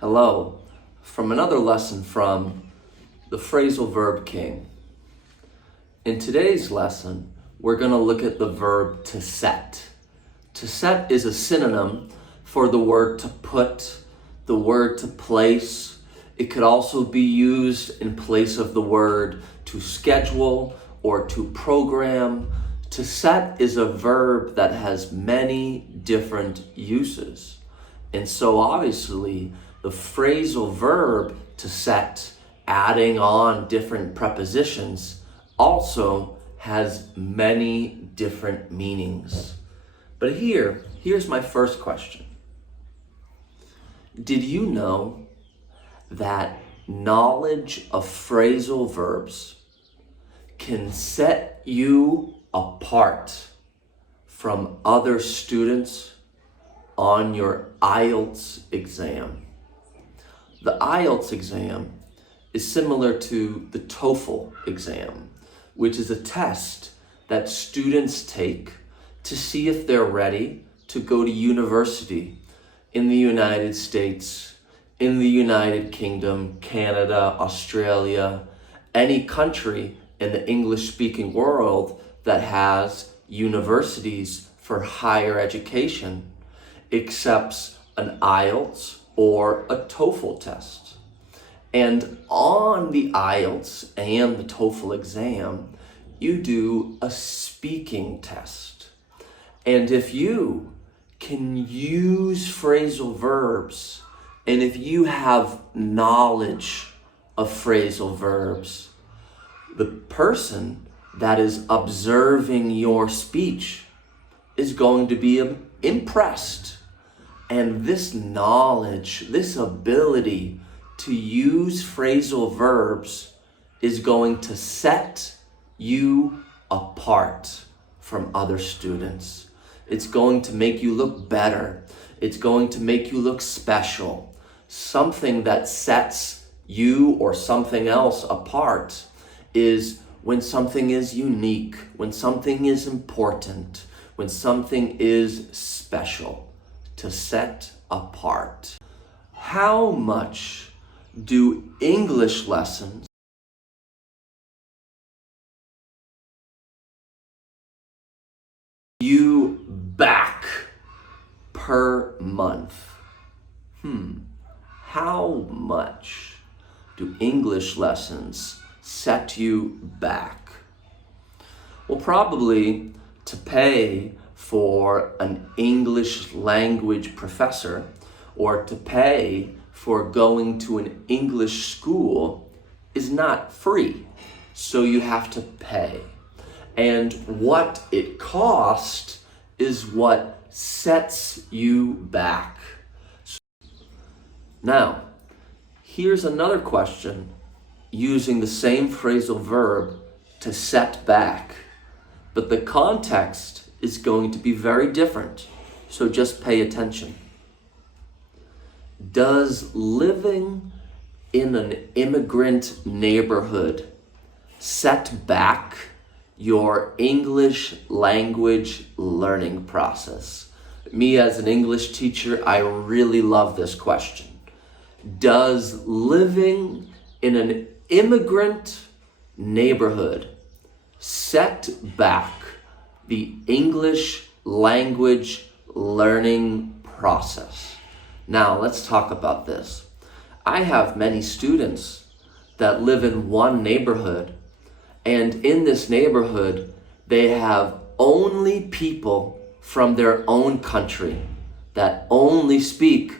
Hello, from another lesson from the Phrasal Verb King. In today's lesson, we're going to look at the verb to set. To set is a synonym for the word to put, the word to place. It could also be used in place of the word to schedule or to program. To set is a verb that has many different uses. And so obviously, the phrasal verb to set, adding on different prepositions, also has many different meanings. But here's my first question. Did you know that knowledge of phrasal verbs can set you apart from other students on your IELTS exam? The IELTS exam is similar to the TOEFL exam, which is a test that students take to see if they're ready to go to university in the United States, in the United Kingdom, Canada, Australia, any country in the English-speaking world that has universities for higher education accepts an IELTS or a TOEFL test. And on the IELTS and the TOEFL exam, you do a speaking test. And if you can use phrasal verbs, and if you have knowledge of phrasal verbs, the person that is observing your speech is going to be impressed. And this knowledge, this ability to use phrasal verbs is going to set you apart from other students. It's going to make you look better. It's going to make you look special. Something that sets you or something else apart is when something is unique, when something is important, when something is special. To set apart. How much do English lessons you back per month? How much do English lessons set you back? Well, probably to pay for an English language professor or to pay for going to an English school is not free. So you have to pay. And what it costs is what sets you back. Now, here's another question using the same phrasal verb to set back, but the context is going to be very different, so just pay attention. Does living in an immigrant neighborhood set back your English language learning process? Me as an English teacher, I really love this question. Does living in an immigrant neighborhood set back the English language learning process? Now, let's talk about this. I have many students that live in one neighborhood, and in this neighborhood, they have only people from their own country that only speak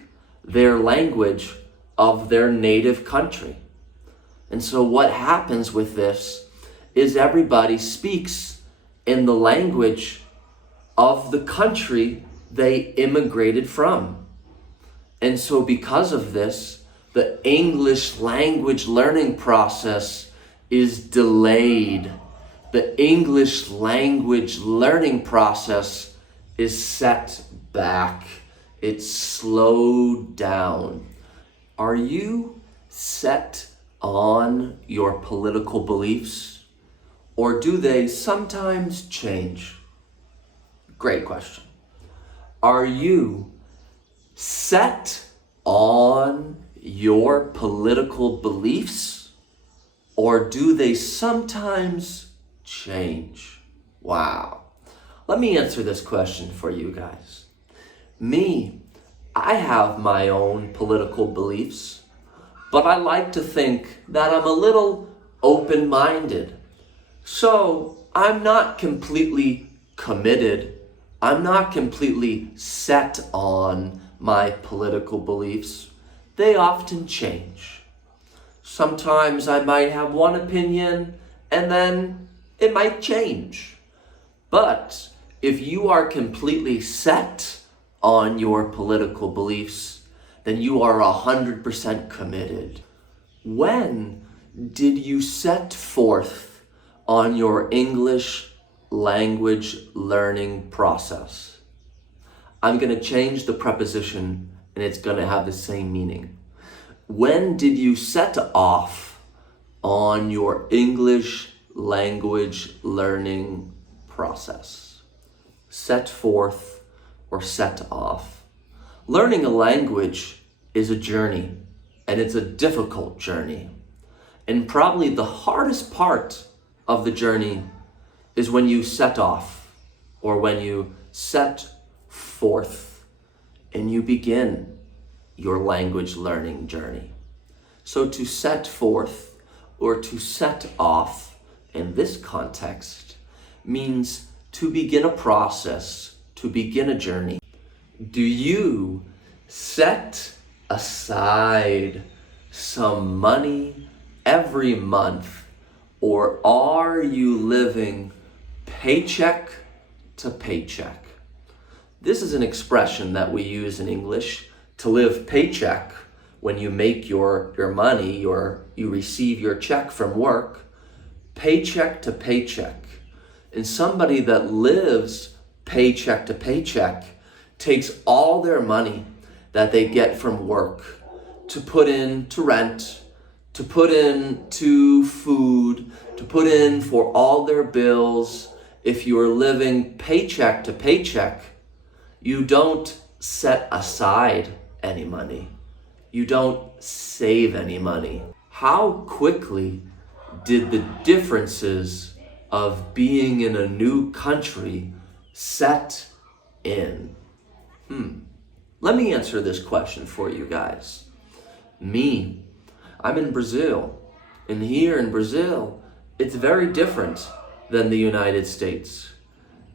their language of their native country. And so what happens with this is everybody speaks in the language of the country they immigrated from. And so because of this, the English language learning process is delayed. The English language learning process is set back. It's slowed down. Are you set on your political beliefs, or do they sometimes change? Great question. Are you set on your political beliefs, or do they sometimes change? Wow. Let me answer this question for you guys. Me, I have my own political beliefs, but I like to think that I'm a little open-minded. So I'm not completely committed. I'm not completely set on my political beliefs. They often change. Sometimes I might have one opinion and then it might change. But if you are completely set on your political beliefs, then you are 100% committed. When did you set forth on your English language learning process? I'm going to change the preposition and it's going to have the same meaning. When did you set off on your English language learning process? Set forth or set off. Learning a language is a journey, and it's a difficult journey. And probably the hardest part of the journey is when you set off, or when you set forth and you begin your language learning journey. So to set forth or to set off in this context means to begin a process, to begin a journey. Do you set aside some money every month, or are you living paycheck to paycheck? This is an expression that we use in English, to live paycheck. When you make your money, you receive your check from work, paycheck to paycheck. And somebody that lives paycheck to paycheck takes all their money that they get from work to put in to rent, to put in to food, to put in for all their bills. If you're living paycheck to paycheck, you don't set aside any money. You don't save any money. How quickly did the differences of being in a new country set in? Let me answer this question for you guys. Me, I'm in Brazil, and here in Brazil, it's very different than the United States.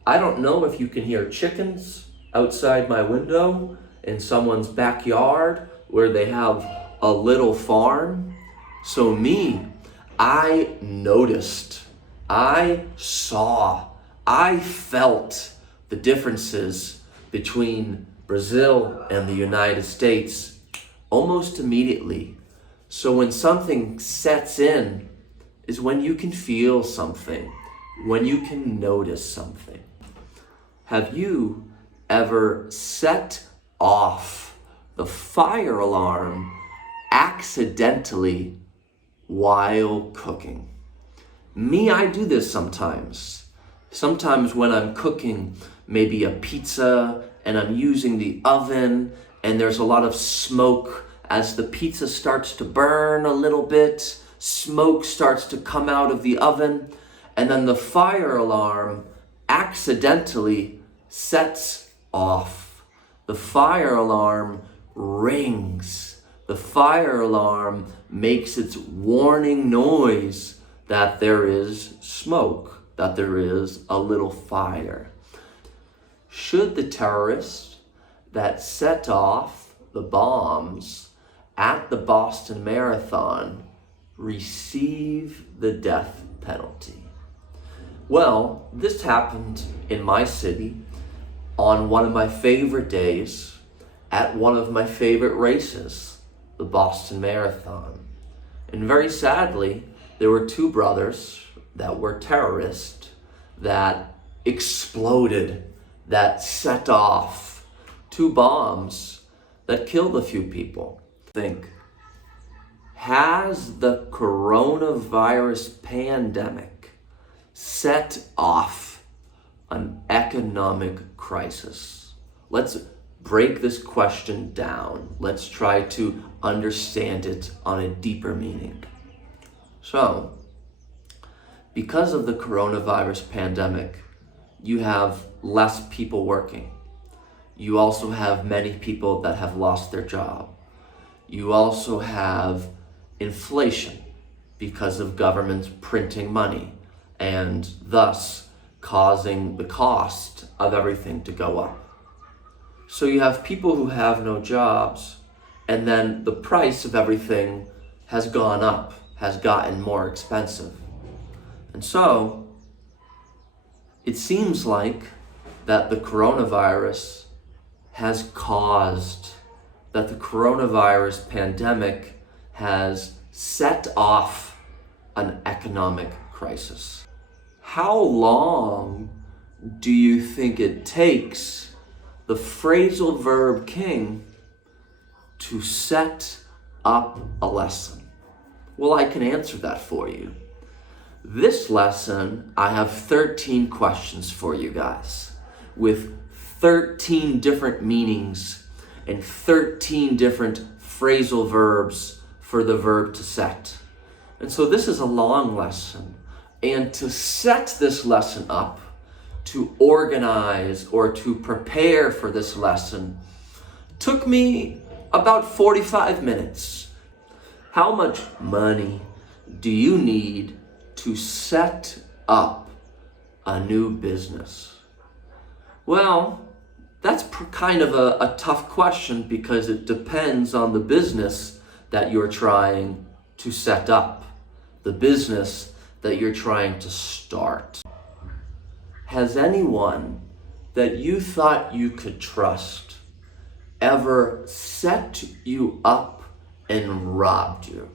I don't know if you can hear chickens outside my window in someone's backyard where they have a little farm. So me, I noticed, I saw, I felt the differences between Brazil and the United States almost immediately. So when something sets in is when you can feel something, when you can notice something. Have you ever set off the fire alarm accidentally while cooking? Me, I do this sometimes. Sometimes when I'm cooking maybe a pizza and I'm using the oven and there's a lot of smoke as the pizza starts to burn a little bit, smoke starts to come out of the oven, and then the fire alarm accidentally sets off. The fire alarm rings. The fire alarm makes its warning noise that there is smoke, that there is a little fire. Should the terrorists that set off the bombs at the Boston Marathon receive the death penalty? Well, this happened in my city on one of my favorite days at one of my favorite races, the Boston Marathon. And very sadly, there were two brothers that were terrorists that exploded, that set off two bombs that killed a few people. Think, has the coronavirus pandemic set off an economic crisis? Let's break this question down. Let's try to understand it on a deeper meaning. So, because of the coronavirus pandemic, you have less people working. You also have many people that have lost their job. You also have inflation because of governments printing money and thus causing the cost of everything to go up. So you have people who have no jobs, and then the price of everything has gone up, has gotten more expensive. And so it seems like that the coronavirus pandemic has set off an economic crisis. How long do you think it takes the phrasal verb king to set up a lesson? Well, I can answer that for you. This lesson, I have 13 questions for you guys with 13 different meanings and 13 different phrasal verbs for the verb to set. And so this is a long lesson. And to set this lesson up, to organize or to prepare for this lesson, took me about 45 minutes. How much money do you need to set up a new business? Well, that's kind of a tough question because it depends on the business that you're trying to set up, the business that you're trying to start. Has anyone that you thought you could trust ever set you up and robbed you?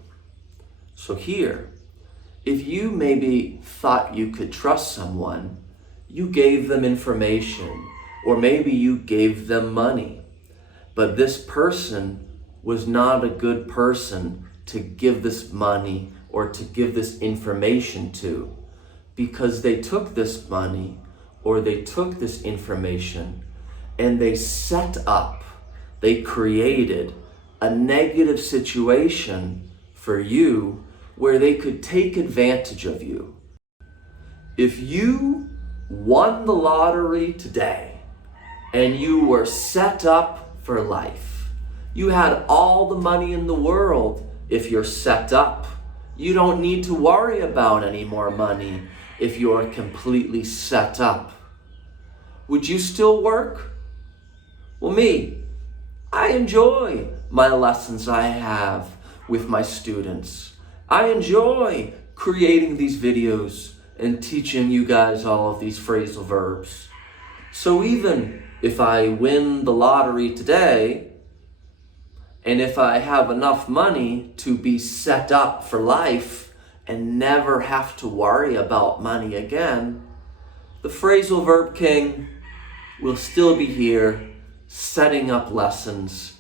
So here, if you maybe thought you could trust someone, you gave them information, or maybe you gave them money, but this person was not a good person to give this money or to give this information to, because they took this money or they took this information and they they created a negative situation for you where they could take advantage of you. If you won the lottery today and you were set up for life, you had all the money in the world. If you're set up, you don't need to worry about any more money if you're completely set up. Would you still work? Well, I enjoy my lessons I have with my students. I enjoy creating these videos and teaching you guys all of these phrasal verbs. So even if I win the lottery today, and if I have enough money to be set up for life and never have to worry about money again, the Phrasal Verb King will still be here setting up lessons